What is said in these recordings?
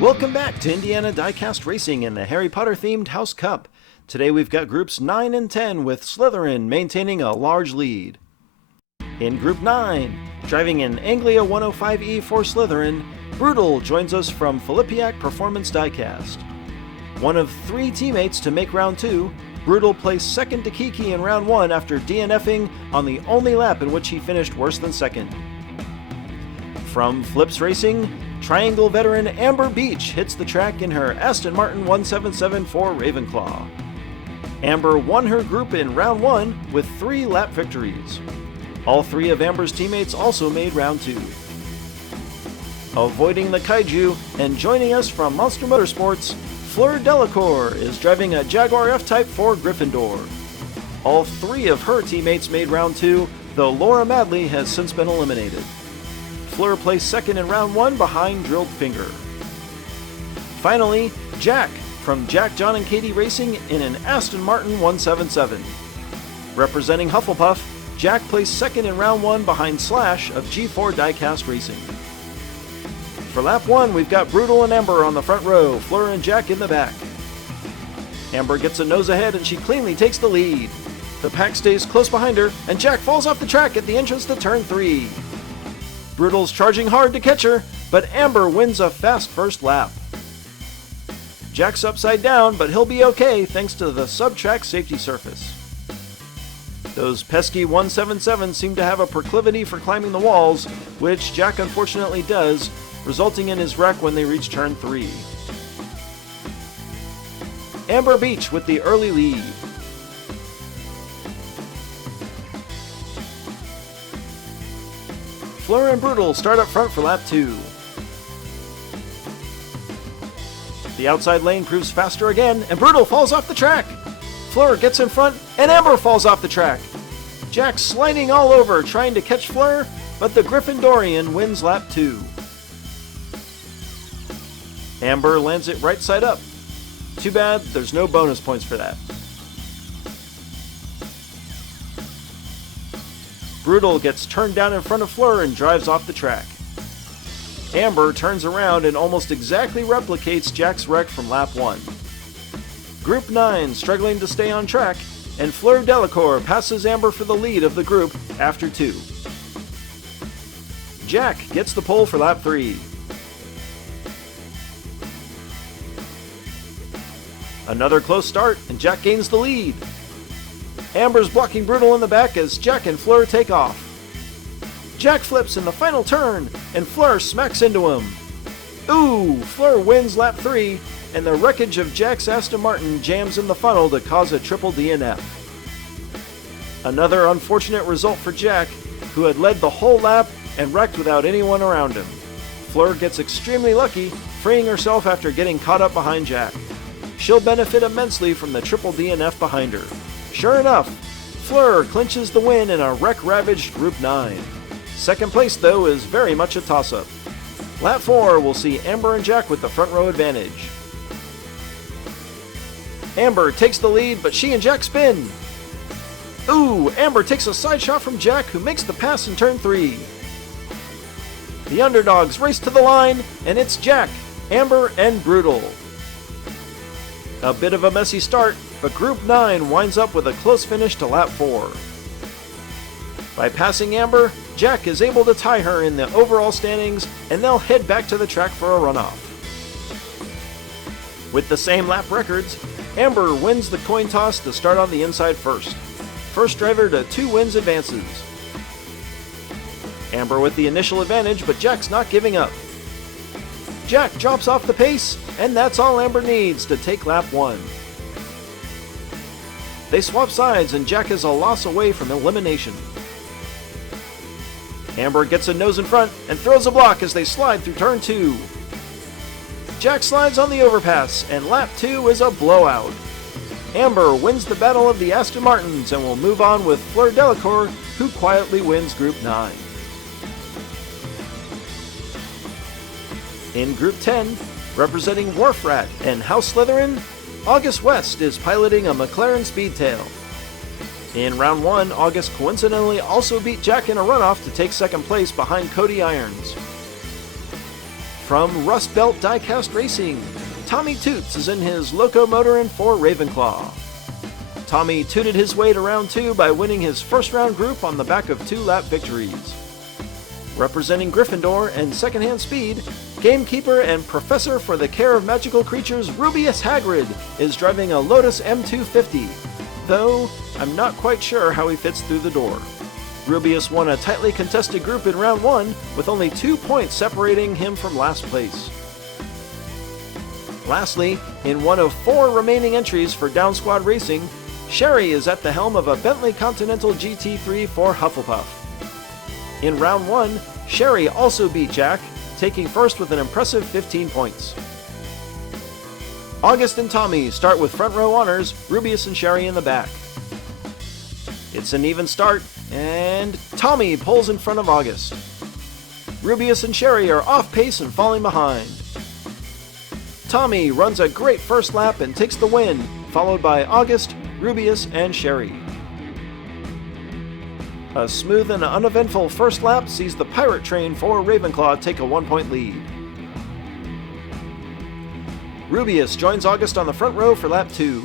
Welcome back to Indiana Diecast Racing in the Harry Potter themed House Cup. Today we've got groups 9 and 10 with Slytherin maintaining a large lead. In Group 9, driving an Anglia 105E for Slytherin, Brutal joins us from Filipiak Performance Diecast. One of 3 teammates to make round 2, Brutal placed second to Kiki in round 1 after DNFing on the only lap in which he finished worse than second. From Flips Racing, Triangle veteran Amber Beach hits the track in her Aston Martin 177 for Ravenclaw. Amber won her group in round 1 with 3 lap victories. All 3 of Amber's teammates also made round 2. Avoiding the kaiju and joining us from Monster Motorsports, Fleur Delacour is driving a Jaguar F-Type for Gryffindor. All 3 of her teammates made round 2, though Laura Madley has since been eliminated. Fleur placed second in round 1 behind Drilled Finger. Finally, Jack from Jack, John, and Katie Racing in an Aston Martin 177. Representing Hufflepuff, Jack placed second in round 1 behind Slash of G4 Diecast Racing. For lap 1, we've got Brutal and Amber on the front row, Fleur and Jack in the back. Amber gets a nose ahead and she cleanly takes the lead. The pack stays close behind her, and Jack falls off the track at the entrance to turn 3. Brutal's charging hard to catch her, but Amber wins a fast first lap. Jack's upside down, but he'll be okay thanks to the sub-track safety surface. Those pesky 177s seem to have a proclivity for climbing the walls, which Jack unfortunately does, resulting in his wreck when they reach turn 3. Amber Beach with the early lead. Fleur and Brutal start up front for lap 2. The outside lane proves faster again, and Brutal falls off the track. Fleur gets in front, and Amber falls off the track. Jack's sliding all over, trying to catch Fleur, but the Gryffindorian wins lap 2. Amber lands it right side up. Too bad there's no bonus points for that. Brutal gets turned down in front of Fleur and drives off the track. Amber turns around and almost exactly replicates Jack's wreck from lap 1. Group 9 struggling to stay on track, and Fleur Delacour passes Amber for the lead of the group after 2. Jack gets the pole for lap 3. Another close start, and Jack gains the lead. Amber's blocking Brutal in the back as Jack and Fleur take off. Jack flips in the final turn, and Fleur smacks into him. Ooh, Fleur wins lap 3, and the wreckage of Jack's Aston Martin jams in the funnel to cause a triple DNF. Another unfortunate result for Jack, who had led the whole lap and wrecked without anyone around him. Fleur gets extremely lucky, freeing herself after getting caught up behind Jack. She'll benefit immensely from the triple DNF behind her. Sure enough, Fleur clinches the win in a wreck-ravaged Group 9. Second place, though, is very much a toss-up. Lap 4 will see Amber and Jack with the front row advantage. Amber takes the lead, but she and Jack spin. Ooh, Amber takes a side shot from Jack, who makes the pass in turn 3. The underdogs race to the line, and it's Jack, Amber, and Brutal. A bit of a messy start, but Group 9 winds up with a close finish to lap 4. By passing Amber, Jack is able to tie her in the overall standings, and they'll head back to the track for a runoff. With the same lap records, Amber wins the coin toss to start on the inside first. First driver to 2 wins advances. Amber with the initial advantage, but Jack's not giving up. Jack drops off the pace, and that's all Amber needs to take lap 1. They swap sides, and Jack is a loss away from elimination. Amber gets a nose in front and throws a block as they slide through turn 2. Jack slides on the overpass, and lap 2 is a blowout. Amber wins the Battle of the Aston Martins and will move on with Fleur Delacour, who quietly wins Group 9. In Group 10, representing Wharf Rat and House Slytherin, August West is piloting a McLaren Speedtail. In round 1, August coincidentally also beat Jack in a runoff to take second place behind Cody Irons. From Rust Belt Diecast Racing, Tommy Toots is in his Locomotorin 4 Ravenclaw. Tommy tooted his way to round 2 by winning his first round group on the back of 2-lap victories. Representing Gryffindor and secondhand speed, gamekeeper and professor for the care of magical creatures Rubeus Hagrid is driving a Lotus M250, though I'm not quite sure how he fits through the door. Rubeus won a tightly contested group in round 1 with only 2 points separating him from last place. Lastly, in one of 4 remaining entries for Down Squad Racing, Sherry is at the helm of a Bentley Continental GT3 for Hufflepuff. In round 1, Sherry also beat Jack, taking first with an impressive 15 points. August and Tommy start with front row honors, Rubeus and Sherry in the back. It's an even start, and Tommy pulls in front of August. Rubeus and Sherry are off pace and falling behind. Tommy runs a great first lap and takes the win, followed by August, Rubeus, and Sherry. A smooth and uneventful first lap sees the Pirate Train for Ravenclaw take a 1-point lead. Rubeus joins August on the front row for lap 2.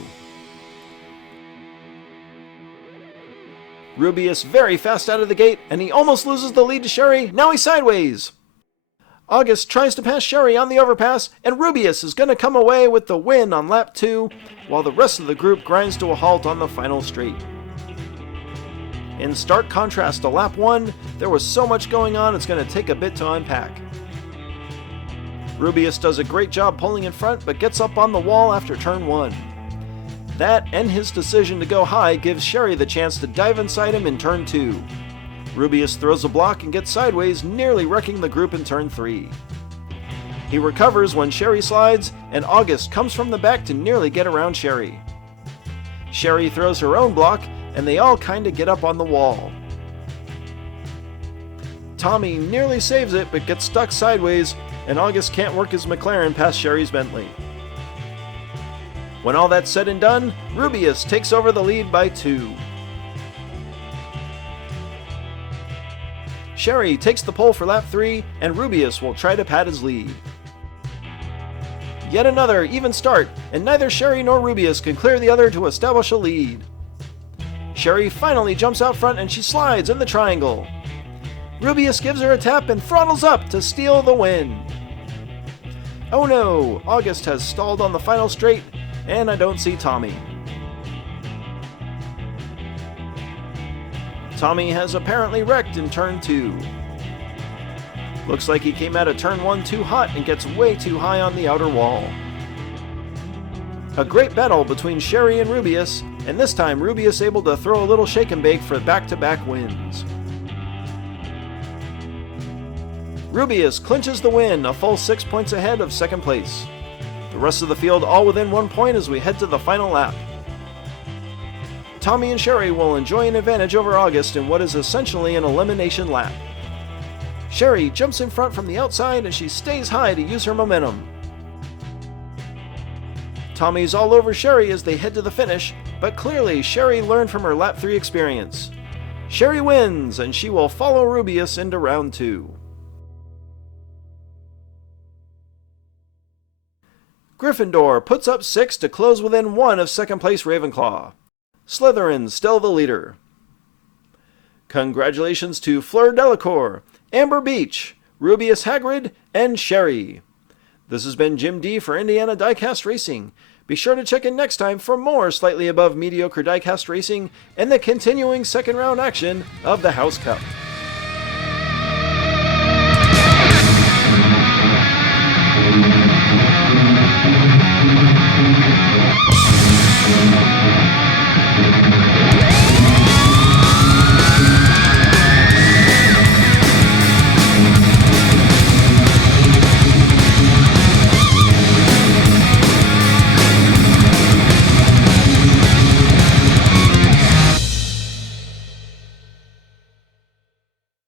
Rubeus very fast out of the gate, and he almost loses the lead to Sherry. Now he's sideways. August tries to pass Sherry on the overpass, and Rubeus is going to come away with the win on lap 2, while the rest of the group grinds to a halt on the final straight. In stark contrast to lap 1, there was so much going on it's going to take a bit to unpack. Rubeus does a great job pulling in front, but gets up on the wall after turn 1. That and his decision to go high gives Sherry the chance to dive inside him in turn 2. Rubeus throws a block and gets sideways, nearly wrecking the group in turn 3. He recovers when Sherry slides, and August comes from the back to nearly get around Sherry. Sherry throws her own block, and they all kinda get up on the wall. Tommy nearly saves it, but gets stuck sideways, and August can't work his McLaren past Sherry's Bentley. When all that's said and done, Rubeus takes over the lead by 2. Sherry takes the pole for lap 3, and Rubeus will try to pad his lead. Yet another even start, and neither Sherry nor Rubeus can clear the other to establish a lead. Sherry finally jumps out front and she slides in the triangle. Rubeus gives her a tap and throttles up to steal the win. Oh no, August has stalled on the final straight, and I don't see Tommy. Tommy has apparently wrecked in turn 2. Looks like he came out of turn 1 too hot and gets way too high on the outer wall. A great battle between Sherry and Rubeus, and this time Rubeus able to throw a little shake and bake for back-to-back wins. Rubeus clinches the win, a full 6 points ahead of second place. The rest of the field all within 1 point as we head to the final lap. Tommy and Sherry will enjoy an advantage over August in what is essentially an elimination lap. Sherry jumps in front from the outside and she stays high to use her momentum. Tommy's all over Sherry as they head to the finish, but clearly Sherry learned from her lap 3 experience. Sherry wins, and she will follow Rubeus into round 2. Gryffindor puts up 6 to close within 1 of second place Ravenclaw. Slytherin still the leader. Congratulations to Fleur Delacour, Amber Beach, Rubeus Hagrid, and Sherry. This has been Jim D for Indiana Diecast Racing. Be sure to check in next time for more slightly above mediocre diecast racing and the continuing second round action of the House Cup.